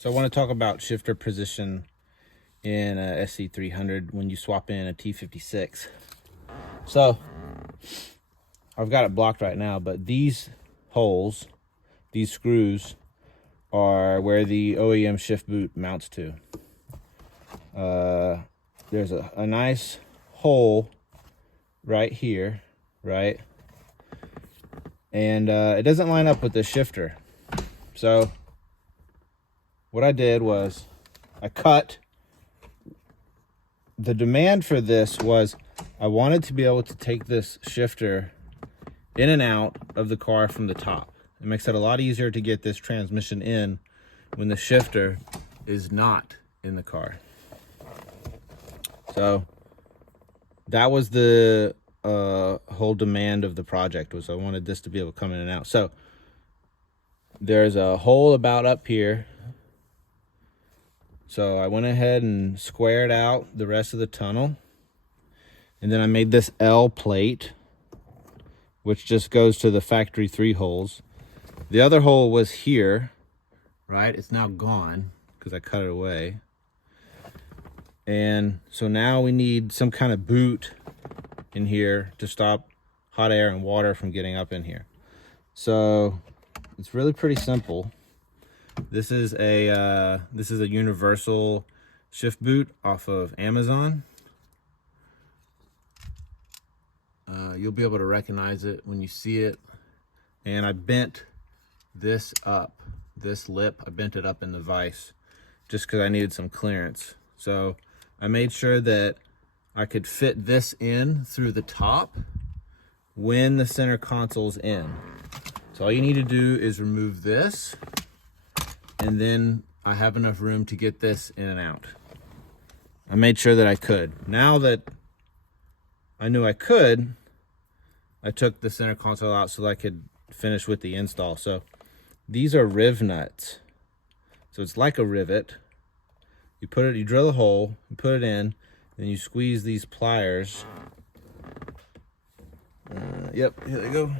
So I want to talk about shifter position in a Sc300 when you swap in a T56. So I've got it blocked right now, but these holes, these screws, are where the OEM shift boot mounts to. There's a nice hole right here, right? And it doesn't line up with the shifter. So what I did was I cut. The demand for this was I wanted to be able to take this shifter in and out of the car from the top. It makes it a lot easier to get this transmission in when the shifter is not in the car. So that was the whole demand of the project, was I wanted this to be able to come in and out. So there's a hole about up here. So I went ahead and squared out the rest of the tunnel. And then I made this L plate, which just goes to the factory 3 holes. The other hole was here, right? It's now gone because I cut it away. And so now we need some kind of boot in here to stop hot air and water from getting up in here. So it's really pretty simple. This is a universal shift boot off of Amazon. You'll be able to recognize it when you see it. And I bent this up, this lip, I bent it up in the vise just because I needed some clearance. So I made sure that I could fit this in through the top when the center console's in. So all you need to do is remove this, and then I have enough room to get this in and out. I made sure that I could. Now that I knew I could, I took the center console out so that I could finish with the install. So these are riv nuts. So it's like a rivet. You drill a hole, you put it in, then you squeeze these pliers. Yep, here they go.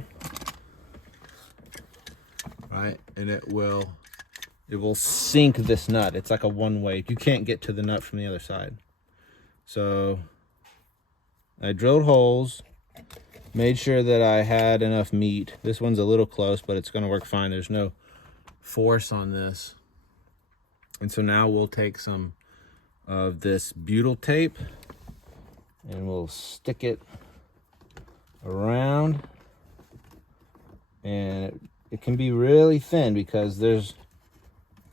Right, and it will sink this nut. It's like a one-way. You can't get to the nut from the other side. So I drilled holes, made sure that I had enough meat. This one's a little close, but it's going to work fine. There's no force on this. And so now we'll take some of this butyl tape and we'll stick it around. And it can be really thin because there's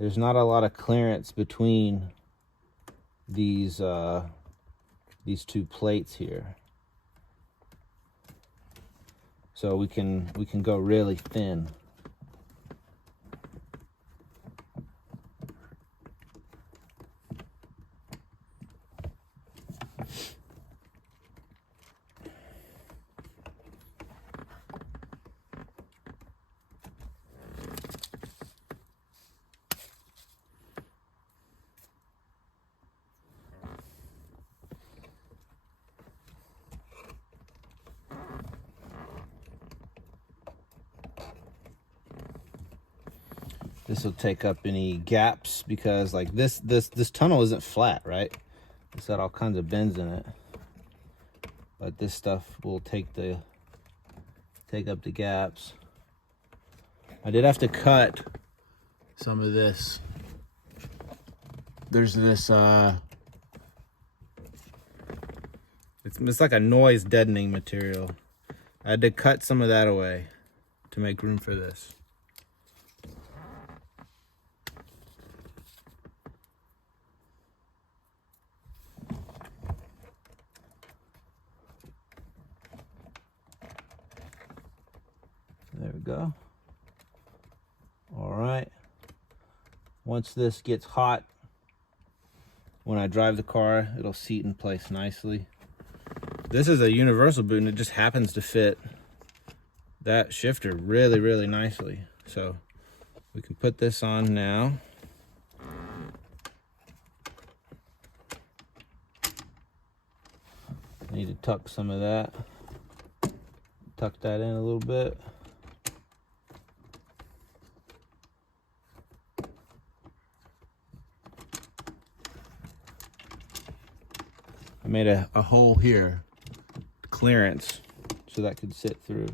not a lot of clearance between these 2 plates here. So we can go really thin. This will take up any gaps because like this tunnel isn't flat, right? It's got all kinds of bends in it. But this stuff will take up the gaps. I did have to cut some of this. There's this it's like a noise deadening material. I had to cut some of that away to make room for this. There we go. All right. Once this gets hot, when I drive the car, it'll seat in place nicely. This is a universal boot and it just happens to fit that shifter really, really nicely. So we can put this on now. Need to tuck some of that. Tuck that in a little bit. I made a hole here, clearance, so that could sit through.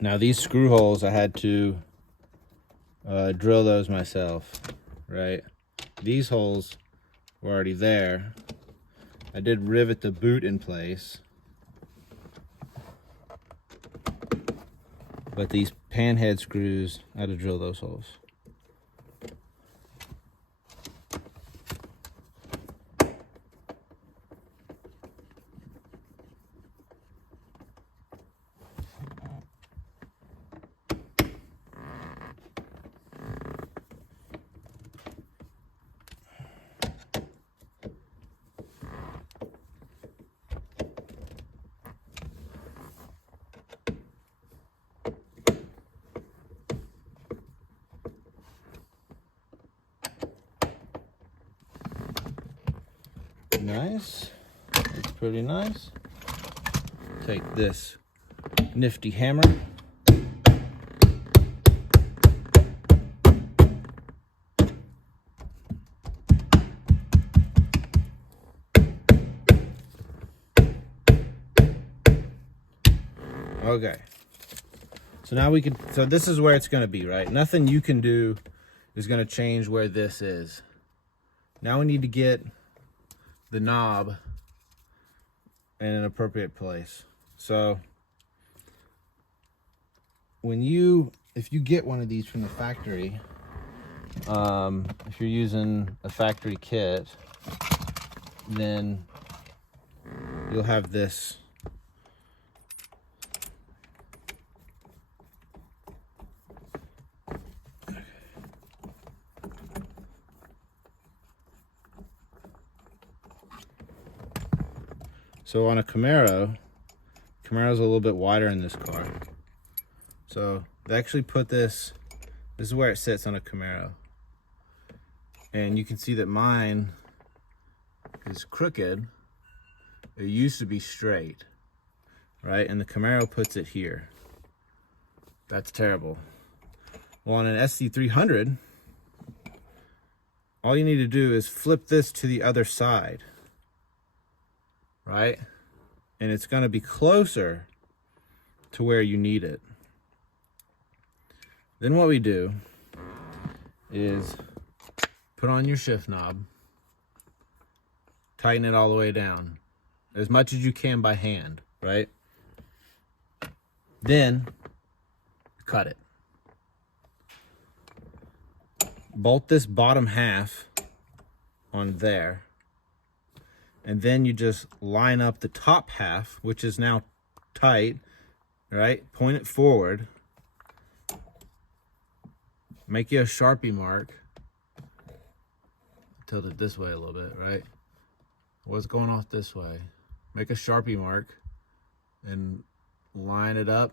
Now these screw holes, I had to drill those myself, right? These holes were already there. I did rivet the boot in place, but these panhead screws, I had to drill those holes. Nice, it's pretty nice. Take this nifty hammer. Okay, so now we can, so this is where it's going to be, right? Nothing you can do is going to change where this is. Now we need to get the knob in an appropriate place. So when if you get one of these from the factory, if you're using a factory kit, then you'll have this So on a Camaro's a little bit wider in this car. So they actually put this is where it sits on a Camaro. And you can see that mine is crooked. It used to be straight, right? And the Camaro puts it here. That's terrible. Well, on an Sc300, all you need to do is flip this to the other side, right? And it's going to be closer to where you need it. Then what we do is put on your shift knob, tighten it all the way down as much as you can by hand, right? Then cut it. Bolt this bottom half on there, and then you just line up the top half, which is now tight, right? Point it forward, make you a Sharpie mark, tilt it this way a little bit, right? What's going off this way? Make a Sharpie mark and line it up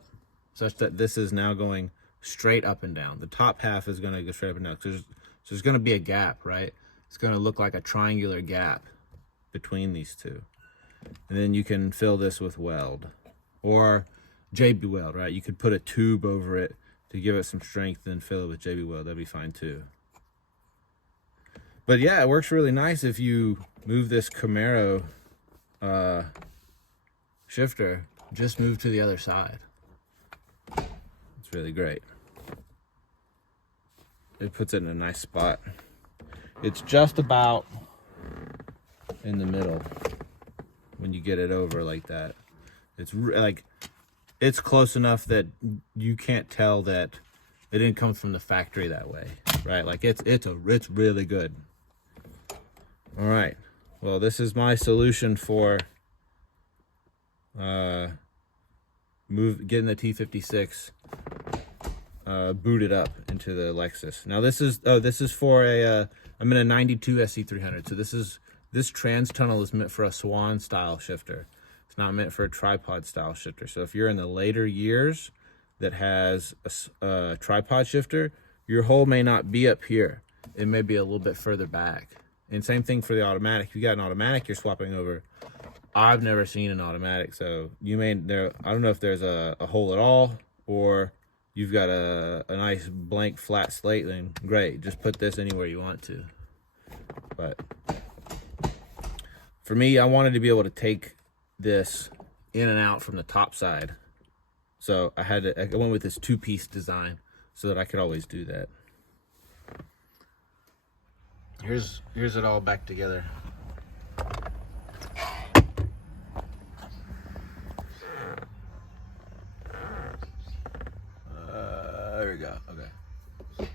such that this is now going straight up and down. The top half is going to go straight up and down. So there's going to be a gap, right? It's going to look like a triangular gap between these two. And then you can fill this with weld or JB weld, right? You could put a tube over it to give it some strength and fill it with JB weld. That'd be fine too. But yeah, it works really nice if you move this Camaro shifter, just move to the other side. It's really great. It puts it in a nice spot. It's just about in the middle when you get it over like that. It's like, it's close enough that you can't tell that it didn't come from the factory that way, right? Like it's really good. All right, well, this is my solution for getting the T56 booted up into the Lexus. Now this is for a I'm in a 92 Sc300. So this trans tunnel is meant for a Swan style shifter. It's not meant for a tripod style shifter. So if you're in the later years that has a tripod shifter, your hole may not be up here. it may be a little bit further back. And same thing for the automatic. If you got an automatic you're swapping over, I've never seen an automatic, so you may there. I don't know if there's a hole at all, or you've got a nice blank flat slate. Then great, just put this anywhere you want to. But for me, I wanted to be able to take this in and out from the top side, so I went with this two-piece design so that I could always do that. Here's it all back together. There we go. Okay.